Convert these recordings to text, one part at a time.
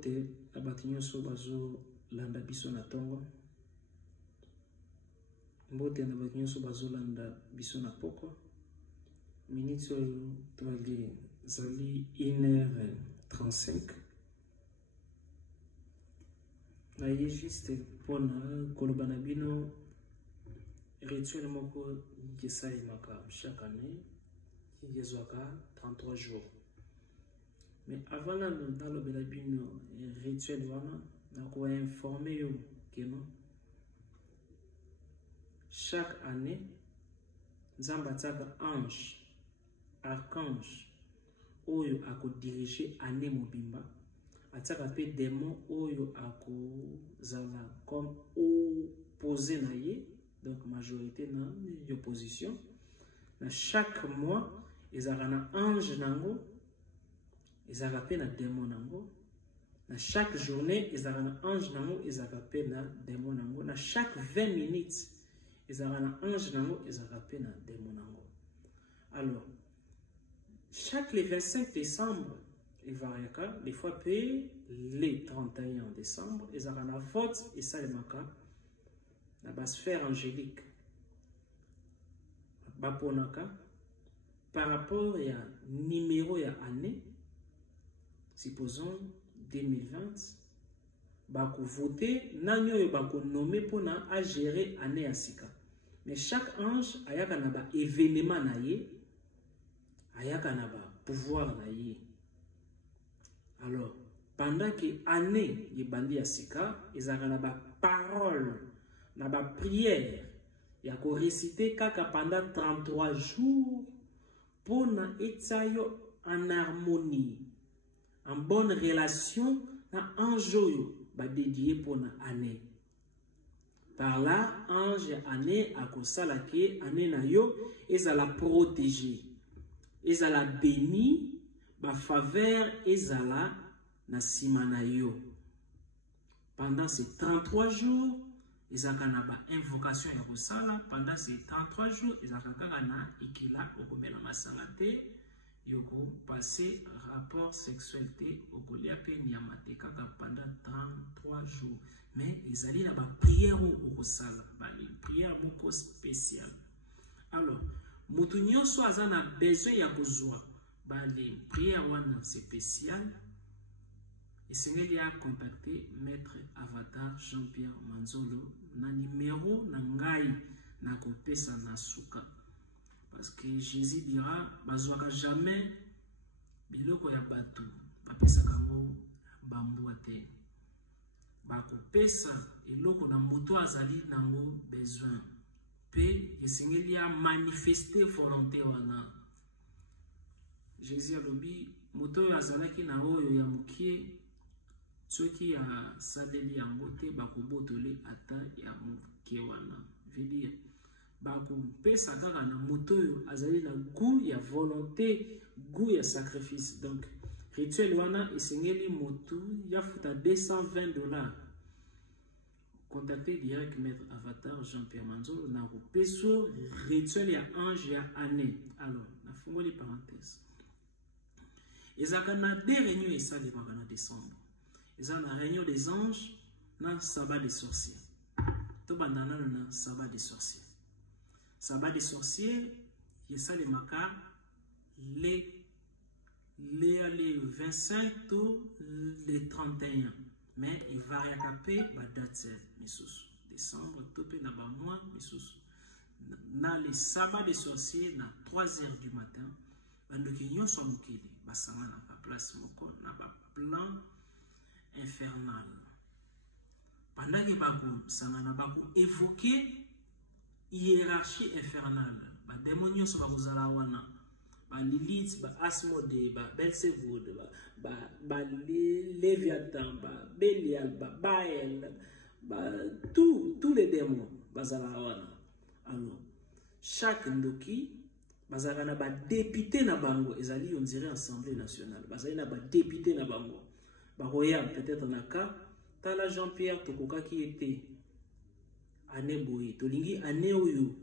Mbote la batinyoso bazo landa biso na tongo. Mbote na batinyoso bazo landa biso na poko. Minutes toali zali 1h35. Na juste pour kolobana bino rituel moko yesai maka chaque année yezwaka 33 jours. Mais avant là dans le belabino rituel wana na ko informer yo que non chaque année nzamba tsaka ange archange oyo ako diriger année mobimba ataka pe démon oyo ako zala comme opposé na ye, donc majorité na opposition na chaque mois ezaka na ange nango ezaka pe na démon nango na chaque journée ezaka na ange nango ezaka pe na démon nango na chaque 20 minutes ezaka na ange nango ezaka pe na démon nango. Alors chaque les 25 décembre il variaka des fois pe les 31 décembre ezaka na vote et ça les maka na bas sphère angélique baponaka par rapport à numéro ya année, supposons 2020, bako voter nanyo yo bako nommer pour na gérer année ya sika. Mais chaque ange ayaka na ba événement na ye, ayaka na ba pouvoir na ye. Alors pendant que année ye bandi ya sika, ezaka na ba parole, na ba prière, ya ko réciter kaka pendant 33 jours. Pour na etsayo en harmonie, en bonne relation, na ange ba dédié pour na année. Par là, ange année a kosala ke année na yo, ezala protéger, ezala béni, ba faveur ezala na sima na yo. Pendant ces 33 jours, ezaka na ba invocation ya kosala pendant ces 33 jours ezaka kaka na ikila okomela masanga te yoko passer rapport sexuel te okolia pe nyama te kaka pendant 33 jours. Mais ezali na ba prière okosala ba prière moko spécial. Alors mutu nyonso aza na besoin ya kozwa ba prière wana spécial. Et c'est à contacter Maître Avatar Jean-Pierre Manzolo na numéro na ngai na kopesa na suka. Parce que Jésus dira bazwaka jamais biloko ya batu bapesa kango bambua te. Bakopesa eloko na moto azali nango besoin. Pe esengeli a manifester volonté wana. Jésus alobi moto azalaki na oyo ya mukie ceux qui a saleli yango te bakobotole ata ya mukie wana. Veut dire bakopesa kaka na moto oyo azali na goût ya volonté, goût ya sacrifice. Donc rituel wana esengeli moto ya futa $220. Contactez direct Maître Avatar Jean-Pierre Manzolo na peso rituel ya ange ya année. Alors na fungoli parenthèse. Ezaka na deux réunions esalebaka na décembre. Ezaka na réunion des anges na sabbat des sorciers. To bandana na sabbat des sorciers. Sabbat des sorciers esalemaka les 25 to les 31. Mais il varie à peu ba date misusu. Décembre to pe na ba mois misusu. Na les sabbat des sorciers na 3h du matin. Bandoki nyonso mokili basanga na ba place moko na ba plan infernal. Pendant que baku sanga na baku évoquer hiérarchie infernale. Ba démon nyonso bakuzala wana. Ba Lilith, ba Asmodée, ba Belzébuth, ba Léviathan, ba Bélial, ba Baël, tous les démons bazala wana. Alors chaque ndoki bazaka na ba député na bango ezali on dirait assemblée nationale bazali na ba député na bango ba royal peut-être na ka tala Jean-Pierre tokoka qui était année boye tolingi année oyo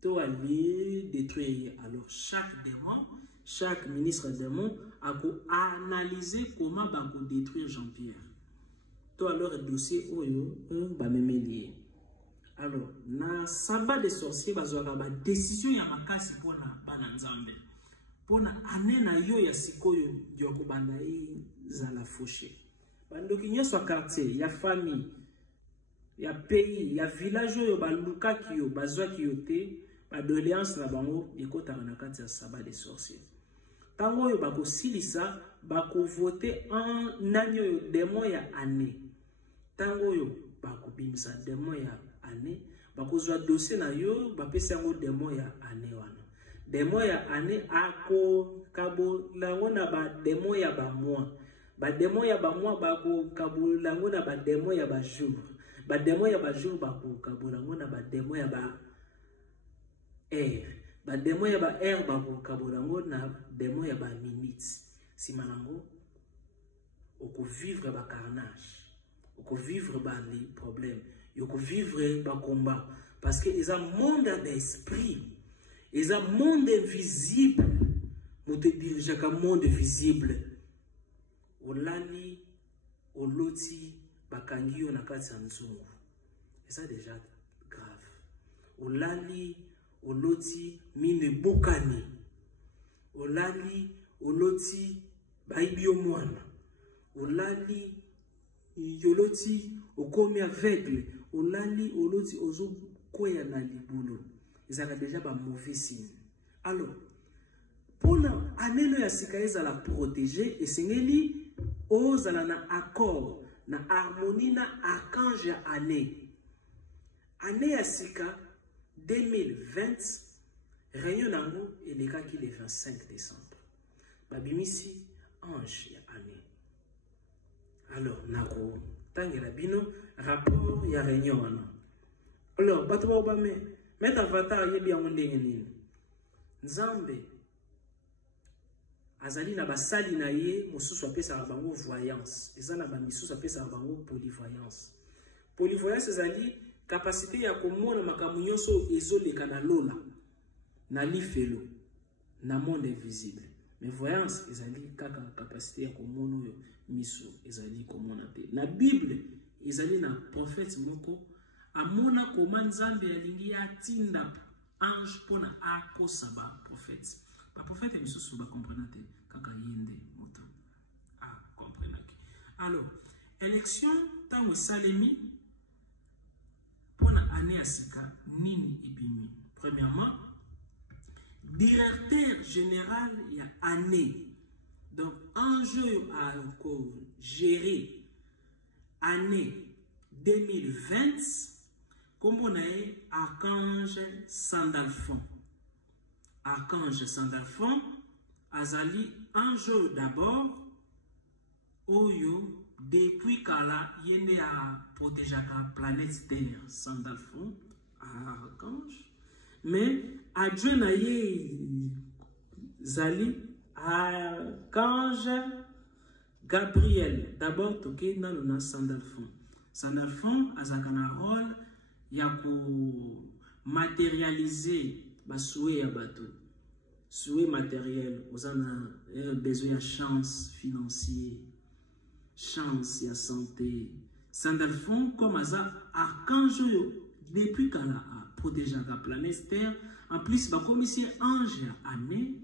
to ali détruire. Alors chaque démon, chaque ministre démon a analyser comment ba ko détruire Jean-Pierre. to alors dossier oyo ba memeli. Alors na sabbat des sorciers bazwaka ba décision ya makasi pona bana nzambe. Pona anena yo ya sikoyo ndio kubanda hii za la fauché. Bandoki nyonso quartier, ya famille, ya pays, ya village oyo balukaki yo bazwaki yo te, ba doléance na bango ekotaka na kati ya sabbat des sorciers. Tango oyo bakosilisa bakovote en nani oyo démon ya année. Tango oyo bakobimisa démon ya année, bakozwa dossier na yo bapesa yango démon ya année wana. Démon ya année ako kabo lango na ba démon ya ba mois. Ba démon ya ba mois bako kabo lango na ba démon ya ba jour. Ba démon ya ba jour bako kabo lango na ba démon ya ba heure. Ba démon ya ba heure bako kabo lango na démon ya ba minutes. Simanango oko vivre ba carnage. Oko vivre ba les problèmes. Oko vivre ba combat parce que ils ont monde d'esprit. Ils ont monde invisible. Nous te dirige qu'un monde visible. Olali, oloti, bakangi on a quatre nzungu. Et ça déjà grave. Olali, oloti, mine bokani. Olali, oloti, baibio mwana. Olali, yoloti, okomi aveugle. Olali, oloti, ozo koya na libulu. Ils ont déjà un mauvais signe. Alors, pour l'année ya sika la protéger et sengeli ozala na accord na harmonie na archange ya année. Année ya sika 2020 réunion nango eleka ki le 25 décembre. Babimisi ange ya année. Alors nako tangela bino rapport ya réunion wana. Alors bato ba mettre avatar yebi ya ndenge nini. Nzambe azali na basali na ye mosusu apesa bango voyance. Eza na ba misusu apesa bango polyvoyance. Polyvoyance ezali capacité ya komona makambo nyonso ezoleka na lola na lifelo na monde invisible. Mais voyance ezali kaka capacité ya komona oyo miso ezali komona te. Na Bible ezali na prophète moko amona koma nzambe alingi atinda ange pona akosa ba prophète. Ba prophète misusu ba comprenate kaka yende moto. Ah, comprenaki. Alors, élection tango salemi pona année asika nini ibimi. Premièrement, directeur général ya année. Donc ange a gérer année 2020 comme on a archange Sandalphon. Archange Sandalphon, azali ange d'abord, oyo depuis kala yende a protéger la planète Terre, Sandalphon, archange, mais adjoint na ye zali archange Gabriel. D'abord toke na Sandalphon. Sandalphon azaka na rôle ya ko matérialiser ba souhait ya bato. Souhait matériel, ozana besoin de chance financier, chance ya santé. Sandalphon comme aza archange depuis kala a protéger la planète Terre, en plus ba commissaire ange année.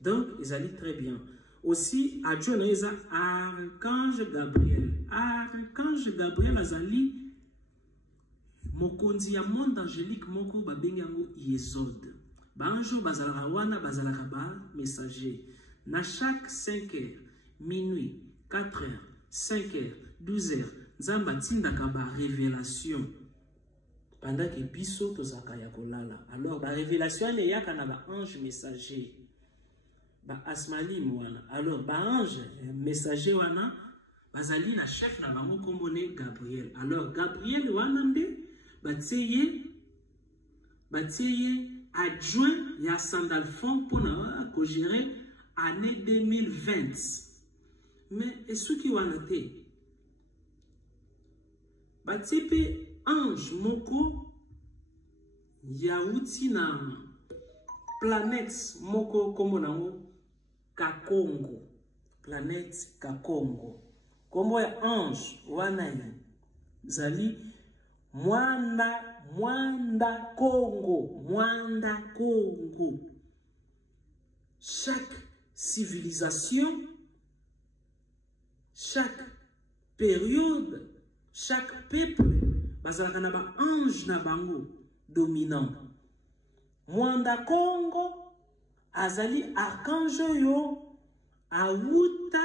Donc ils allaient très bien. Aussi, adjoint na archange Gabriel. Archange Gabriel azali mokonzi ya monde angélique moko babengi yango Yesod. Ba anjo bazalaka wana bazalaka ba messager. Na chaque 5 heures, minuit, 4 heures, 5 heures, 12 heures, nzamba tindaka ba révélation. Pendant que biso tozaka ya kolala. Alors ba révélation ne yaka na ba ange messager. Ba asmali mwana. Alors ba ange messager wana bazali na chef na bango kombone Gabriel. Alors Gabriel wana nde batseye adjoint ya Sandalphon pour ko gérer année 2020. Mais est-ce qui wana te batseye ange moko yauti na planète moko komo nango Kakongo. Planète Kakongo. kombo ya ange wana zali Mwanda Congo. Chaque civilisation, chaque période, chaque peuple, bazalaka na ba ange na bango dominant. Mwanda Congo azali archange yo awuta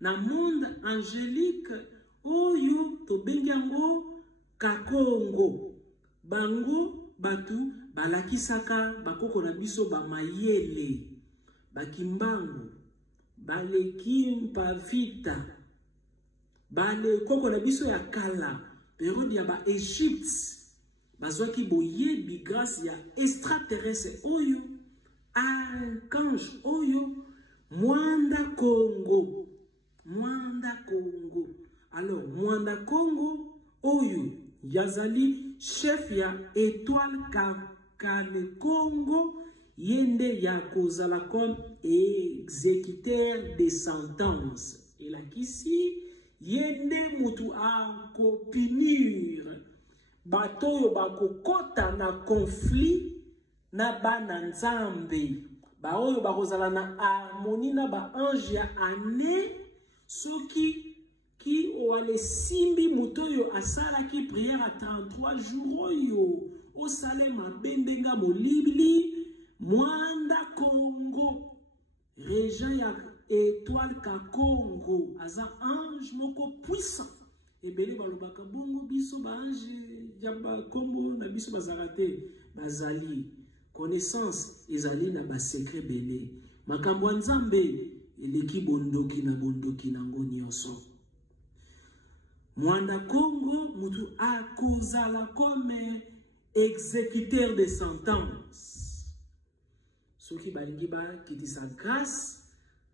na monde angélique oyo tobengi yango Kakongo. Bango batu balakisaka bakoko na biso bamayele bakimbangu baleki mpavita bale koko na biso ya kala periode ya ba Egypte bazwaki boyebi grâce ya extraterrestre oyo archange oyo Mwanda Congo. Alors Mwanda Congo oyo yazali chef ya étoile Kale Congo yende ya kozala comme exécuteur des sentences. Et la kisi yende mutu a kopinir batoyo bakokota na conflit na bana nzambe ba oyo bakozala na harmonie na ba ange ya ane soki qui oale simbi mutoyo asala ki prière à 33 jours oyo o salema bendenga molibili Mwanda Congo régent ya étoile ka Congo aza ange moko puissant ebele balobaka bongo biso ba ange jamba kombo na biso bazarate bazali connaissance ezali na ba secret belé makambo nzambe eleki bondoki na ngo nyonso. Mwanda Congo mutu akozala comme exécuteur de sentence. Soki balingi ba kitisa grâce,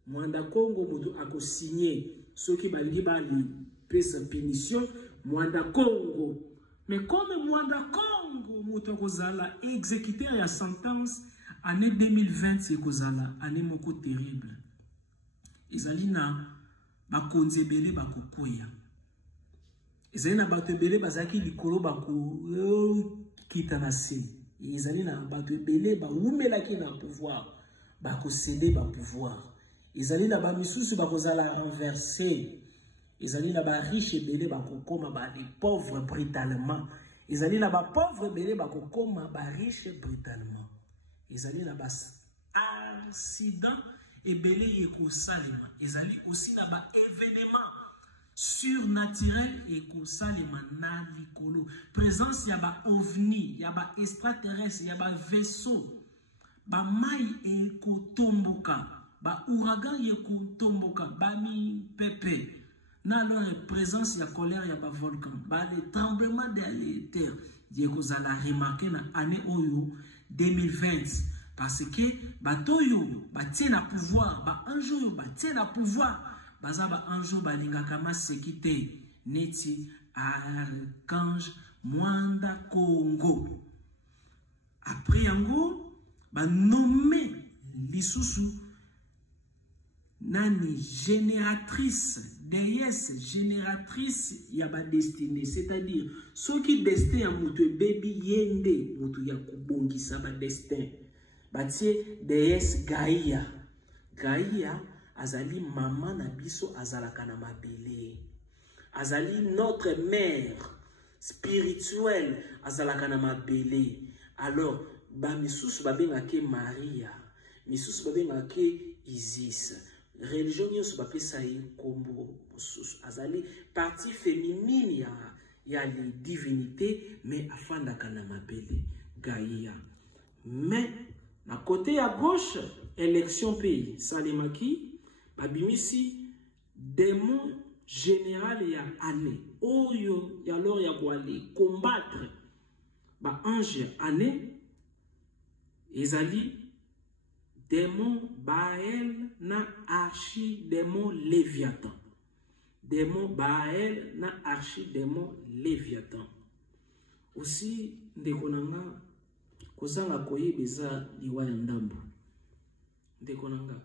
Mwanda Congo mutu akosigné. Soki balingi ba li pesa punition, Mwanda Congo. Mais comme Mwanda Congo mutu akozala exécuteur ya sentence, année 2020 ekozala année moko terrible. Ezali na bakonzi ebele bakokuya. Ezali na bato ebele bazaki likolo bako kita na se. Ezali na bato ebele bawumelaki na pouvoir bako céder ba pouvoir. Ezali na ba misusu bakozala renverser. Ezali na ba riche ebele bako koma ba les pauvres brutalement. Ezali na ba pauvres ebele bako koma ba riche brutalement. Ezali na ba accident ebele ekosalema. Ezali aussi na ba événement surnaturel et kosalema na likolo. Présence ya ba ovni, ya ba extraterrestre, ya ba vaisseau. Ba mai ekotomboka, ba ouragan ekotomboka, ba mi pepe. Na leur présence ya colère ya ba volcan, ba les tremblements de la terre. Yekozala remarqué na année oyo 2020 parce que batoyo batie na pouvoir, ba anjo yo batie na pouvoir. Bazaba anjo balingaka masekite neti archange Mwanda Congo. Après yango ba nommé lisusu nani génératrice, déesse génératrice ya ba destinée, c'est-à-dire ceux qui destin ya mutu baby yende mutu ya kubongisa ba destin. Batie déesse Gaïa. Gaïa azali maman na biso azalaka na mabele. Azali notre mère spirituelle azalaka na mabele. Alors ba misusu babengake Maria, misusu babengake Isis. Religion nyonso bapesa ye kombo mosusu. Azali partie féminine ya les divinités mais afandaka na mabele Gaïa. Mais na côté à gauche élection pays salemaki babimisi démon général ya année oyo ya lor ya kwali combattre ba ange année ezali démon Baël na archi démon Léviathan. Démon Baël na archi démon Léviathan. Aussi ndekonanga kozanga koyebeza liwa ya ndambo. Ndekonanga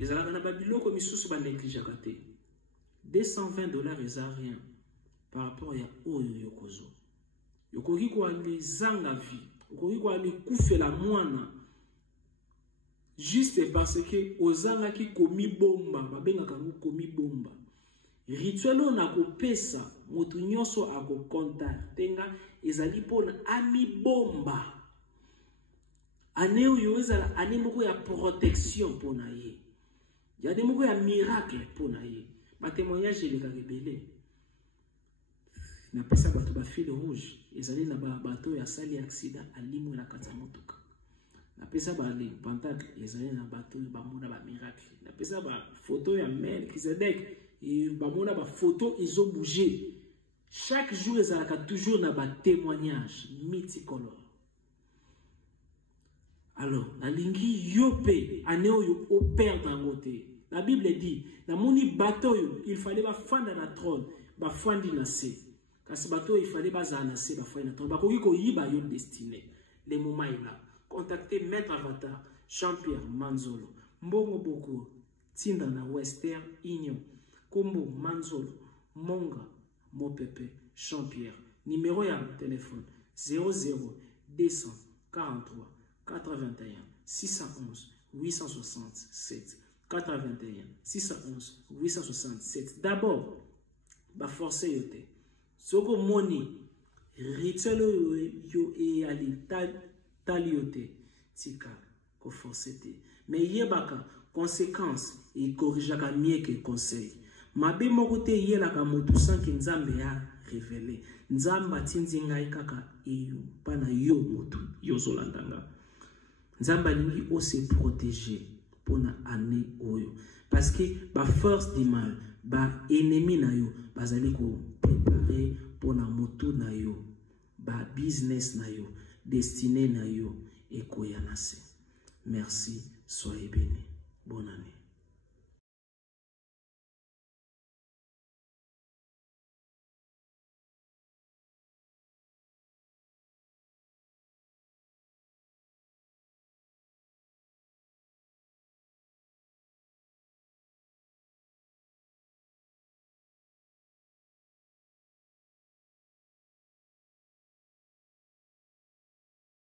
ezalaka na babiloko misusu ba negligaka te. $220 eza rien par rapport ya oyo yokozo. Yokoki ko ali zanga vie, yokoki ko ali kufela mwana juste parce que ozanga ki komi bomba, babenga kango komi bomba. Rituel on a kopesa motu nyonso akokonta tenga ezali pona ami bomba. Ane oyo ezala ane moko ya protection pona ye. Ya de moko ya miracle pona ye. Ba témoignage les rebelle. Na pesa bato ba fil rouge, ezali na ba bato ya sali accident alimo na kata motuka. Na pesa ba le pentacle, ezali na bato ba mona ba miracle. Na pesa ba photo ya Melchizedek, et ba mona ba photo ils ont bougé. Chaque jour ezalaka toujours na ba témoignage multicolore. Alors, la lingi yope aneo yo opère dans côté. La Bible dit, na moni bateau il fallait ba fanda na trône, ba fandi na se. Kasi bateau il fallait ba za na se, ba fandi na trône. Ba koki ko yiba yo destiné. Le moment est là. Contactez Maître Avatar, Jean-Pierre Manzolo, Mbongo Boko, Tinda na Western Union, Kombo Manzolo, Monga, Mopepe, Jean-Pierre. Numéro ya téléphone 00 243 81 611 867 81 611 867. D'abord, ba force yote. Soko moni rituel yo e ali taliote tika ko force te. Mais yebaka conséquence et corrigeaka mieux que conseil. Mabe moko te yelaka motu sanki nzambe ya révélé. Nzamba tinzinga ikaka eyo pana yo motu yo zolandanga. Nzamba lingi o se protéger pour na année oyo. Parce que ba force du mal, ba ennemi na yo, bazali ko préparer pour na motu na yo, ba business na yo, destiné na yo, et koyanase. Merci, soyez bénis. Bonne année.